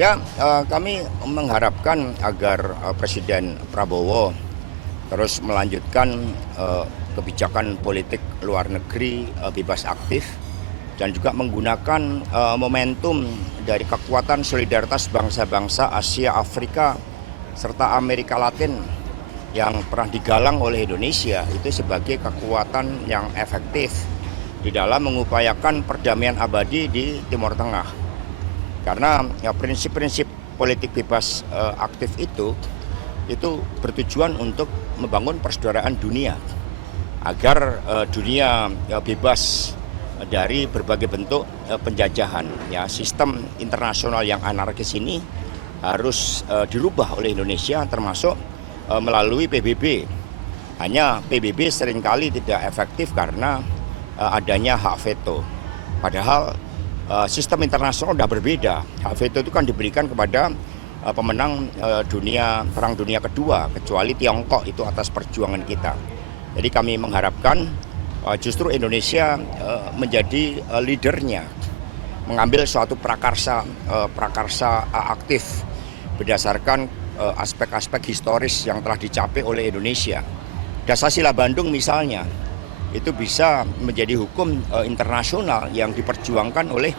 Ya, kami mengharapkan agar Presiden Prabowo terus melanjutkan kebijakan politik luar negeri bebas aktif dan juga menggunakan momentum dari kekuatan solidaritas bangsa-bangsa Asia, Afrika, serta Amerika Latin yang pernah digalang oleh Indonesia itu sebagai kekuatan yang efektif di dalam mengupayakan perdamaian abadi di Timur Tengah. Karena ya, prinsip-prinsip politik bebas aktif itu bertujuan untuk membangun persaudaraan dunia agar dunia bebas dari berbagai bentuk penjajahan. Ya, sistem internasional yang anarkis ini harus dirubah oleh Indonesia, termasuk melalui PBB. Hanya PBB seringkali tidak efektif karena adanya hak veto. Padahal sistem internasional sudah berbeda. Hak veto itu kan diberikan kepada pemenang Perang Dunia Kedua, kecuali Tiongkok itu atas perjuangan kita. Jadi kami mengharapkan justru Indonesia menjadi leadernya, mengambil suatu prakarsa aktif berdasarkan aspek-aspek historis yang telah dicapai oleh Indonesia. Dasar Bandung misalnya, itu bisa menjadi hukum internasional yang diperjuangkan oleh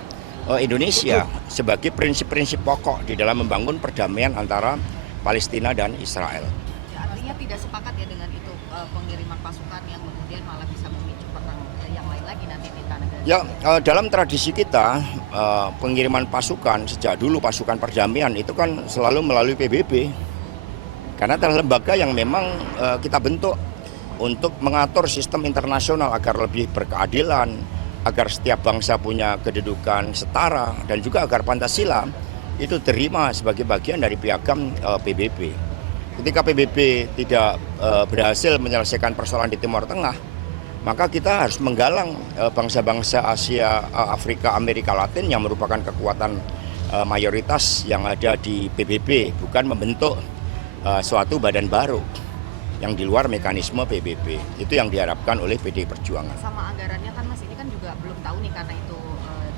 Indonesia sebagai prinsip-prinsip pokok di dalam membangun perdamaian antara Palestina dan Israel. Artinya tidak sepakat ya dengan itu pengiriman pasukan yang kemudian malah bisa memicu perang yang lain lagi nanti di tanah Gaza. Ya, dalam tradisi kita pengiriman pasukan sejak dulu, pasukan perdamaian itu kan selalu melalui PBB. Karena adalah lembaga yang memang kita bentuk untuk mengatur sistem internasional agar lebih berkeadilan, agar setiap bangsa punya kedudukan setara, dan juga agar Pancasila itu terima sebagai bagian dari piagam PBB. Ketika PBB tidak berhasil menyelesaikan persoalan di Timur Tengah, maka kita harus menggalang bangsa-bangsa Asia, Afrika, Amerika Latin yang merupakan kekuatan mayoritas yang ada di PBB, bukan membentuk suatu badan baru yang di luar mekanisme PBB. Itu yang diharapkan oleh PDI Perjuangan. Sama anggarannya kan Mas, ini kan juga belum tahu nih karena itu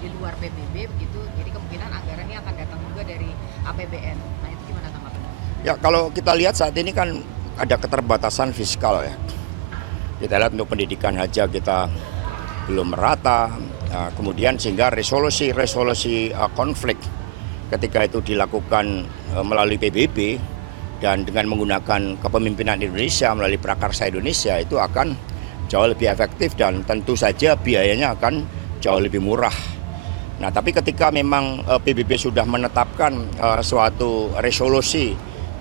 di luar PBB begitu, jadi kemungkinan anggarannya akan datang juga dari APBN. Nah itu gimana tanggapannya? Ya, kalau kita lihat saat ini kan ada keterbatasan fiskal ya. Kita lihat untuk pendidikan saja kita belum merata, kemudian sehingga resolusi konflik ketika itu dilakukan melalui PBB dan dengan menggunakan kepemimpinan Indonesia melalui Prakarsa Indonesia itu akan jauh lebih efektif dan tentu saja biayanya akan jauh lebih murah. Nah, tapi ketika memang PBB sudah menetapkan suatu resolusi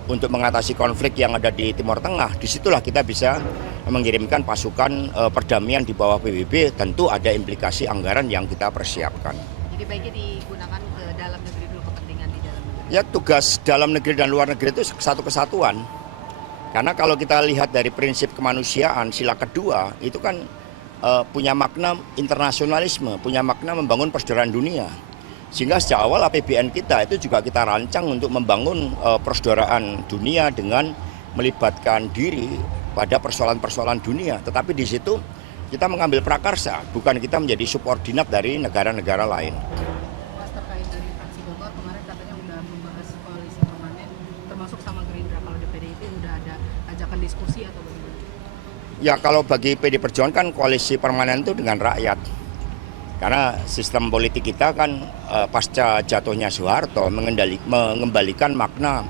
untuk mengatasi konflik yang ada di Timur Tengah, disitulah kita bisa mengirimkan pasukan perdamaian di bawah PBB. Tentu ada implikasi anggaran yang kita persiapkan. Jadi baiknya digunakan ke dalam negeri dulu, kepentingan di dalam negeri. Ya, tugas dalam negeri dan luar negeri itu satu kesatuan. Karena kalau kita lihat dari prinsip kemanusiaan, sila kedua, itu kan punya makna internasionalisme, punya makna membangun persaudaraan dunia. Sehingga sejak awal APBN kita itu juga kita rancang untuk membangun persaudaraan dunia dengan melibatkan diri pada persoalan-persoalan dunia. Tetapi di situ kita mengambil prakarsa, bukan kita menjadi subordinat dari negara-negara lain. Mas, terkait dari fraksi Golkar kemarin katanya udah membahas koalisi permanen, termasuk sama Gerindra. Kalau di PDIP udah ada ajakan diskusi atau bagaimana? Ya, kalau bagi PD Perjuangan kan koalisi permanen itu dengan rakyat. Karena sistem politik kita kan pasca jatuhnya Soeharto mengembalikan makna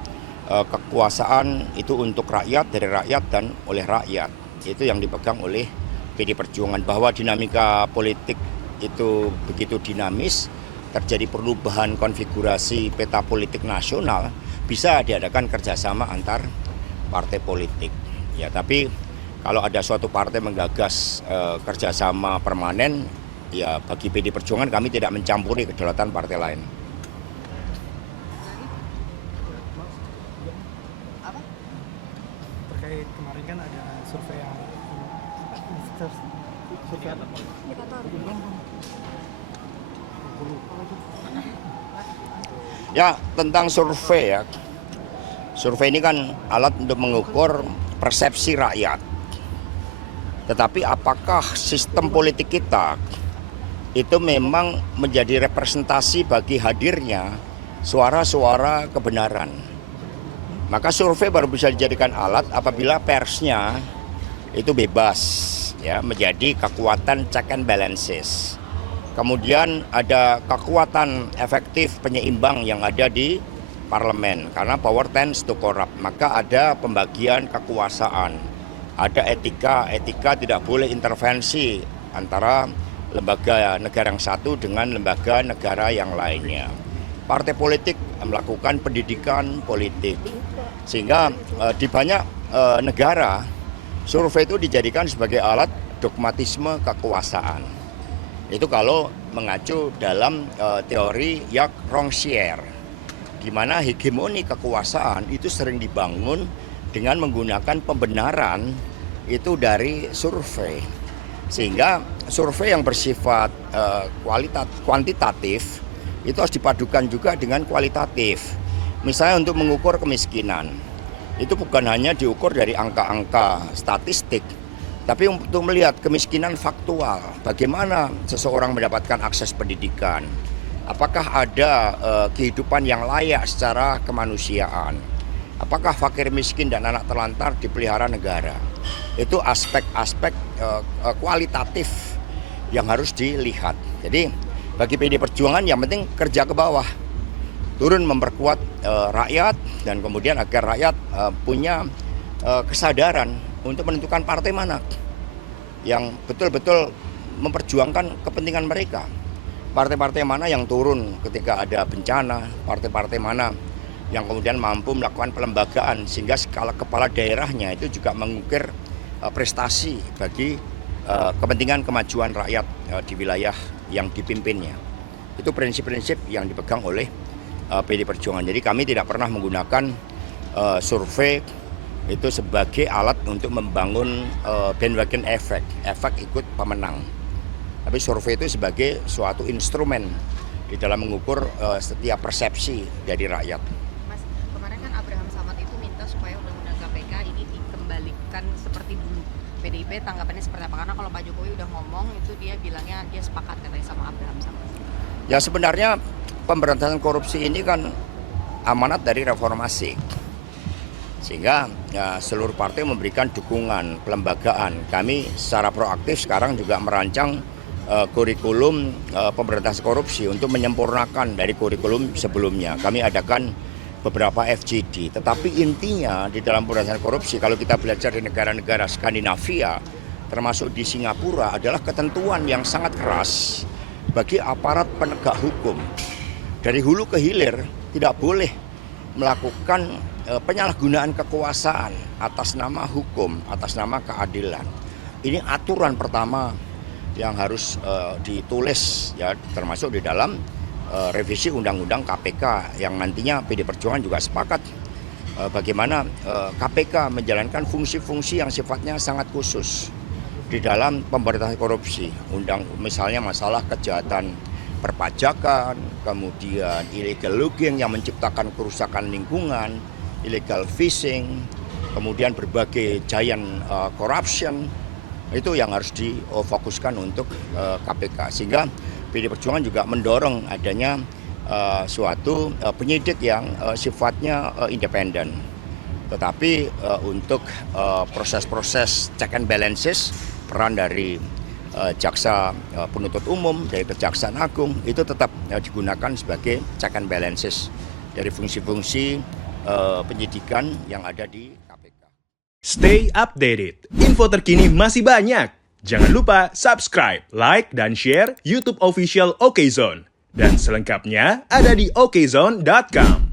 kekuasaan itu untuk rakyat, dari rakyat dan oleh rakyat. Itu yang dipegang oleh PD Perjuangan, bahwa dinamika politik itu begitu dinamis, terjadi perubahan konfigurasi peta politik nasional, bisa diadakan kerjasama antar partai politik. Ya, tapi kalau ada suatu partai menggagas kerjasama permanen, ya bagi PD Perjuangan kami tidak mencampuri kedaulatan partai lain. Apa? Terkait kemarin kan ada survei yang Ya, tentang survei ya. Survei ini kan alat untuk mengukur persepsi rakyat. Tetapi apakah sistem politik kita itu memang menjadi representasi bagi hadirnya suara-suara kebenaran. Maka survei baru bisa dijadikan alat apabila persnya itu bebas, ya, menjadi kekuatan check and balances. Kemudian ada kekuatan efektif penyeimbang yang ada di parlemen, karena power tends to corrupt. Maka ada pembagian kekuasaan, ada etika tidak boleh intervensi antara lembaga negara yang satu dengan lembaga negara yang lainnya. Partai politik melakukan pendidikan politik, sehingga di banyak negara survei itu dijadikan sebagai alat dogmatisme kekuasaan. Itu kalau mengacu dalam teori Jacques Rancière, di mana hegemoni kekuasaan itu sering dibangun dengan menggunakan pembenaran itu dari survei. Sehingga survei yang bersifat kuantitatif itu harus dipadukan juga dengan kualitatif. Misalnya untuk mengukur kemiskinan, itu bukan hanya diukur dari angka-angka statistik, tapi untuk melihat kemiskinan faktual. Bagaimana seseorang mendapatkan akses pendidikan, apakah ada kehidupan yang layak secara kemanusiaan, apakah fakir miskin dan anak terlantar dipelihara negara. Itu aspek-aspek kualitatif yang harus dilihat. Jadi bagi PD Perjuangan yang penting kerja ke bawah, turun memperkuat rakyat, dan kemudian agar rakyat punya kesadaran untuk menentukan partai mana yang betul-betul memperjuangkan kepentingan mereka. Partai-partai mana yang turun ketika ada bencana, partai-partai mana yang kemudian mampu melakukan pelembagaan sehingga skala kepala daerahnya itu juga mengukir prestasi bagi kepentingan kemajuan rakyat di wilayah yang dipimpinnya. Itu prinsip-prinsip yang dipegang oleh PD Perjuangan. Jadi kami tidak pernah menggunakan survei itu sebagai alat untuk membangun bandwagon efek ikut pemenang. Tapi survei itu sebagai suatu instrumen di dalam mengukur setiap persepsi dari rakyat. Mas, kemarin kan Abraham Samad itu minta supaya undang-undang KPK ini dikembalikan seperti dulu. PDIP tanggapannya seperti apa? Karena kalau Pak Jokowi udah ngomong itu dia bilangnya dia sepakat katanya sama Abraham Samad. Ya sebenarnya pemberantasan korupsi ini kan amanat dari reformasi. Sehingga ya, seluruh partai memberikan dukungan pelembagaan. Kami secara proaktif sekarang juga merancang kurikulum pemberantasan korupsi untuk menyempurnakan dari kurikulum sebelumnya. Kami adakan beberapa FGD, tetapi intinya di dalam pemberantasan korupsi kalau kita belajar di negara-negara Skandinavia, termasuk di Singapura, adalah ketentuan yang sangat keras bagi aparat penegak hukum. Dari hulu ke hilir tidak boleh melakukan penyalahgunaan kekuasaan atas nama hukum, atas nama keadilan. Ini aturan pertama yang harus ditulis, ya, termasuk di dalam revisi Undang-Undang KPK yang nantinya PD Perjuangan juga sepakat bagaimana KPK menjalankan fungsi-fungsi yang sifatnya sangat khusus di dalam pemberantasan korupsi. Misalnya masalah kejahatan perpajakan, kemudian illegal logging yang menciptakan kerusakan lingkungan, illegal fishing, kemudian berbagai giant corruption, itu yang harus difokuskan untuk KPK. Sehingga PD Perjuangan juga mendorong adanya suatu penyidik yang sifatnya independen. Tetapi untuk proses-proses check and balances, peran dari jaksa penuntut umum, dari Kejaksaan Agung, itu tetap digunakan sebagai check and balances dari fungsi-fungsi penyidikan yang ada di KPK. Stay updated, info terkini masih banyak. Jangan lupa subscribe, like, dan share YouTube official OKZone. Dan selengkapnya ada di okezone.com.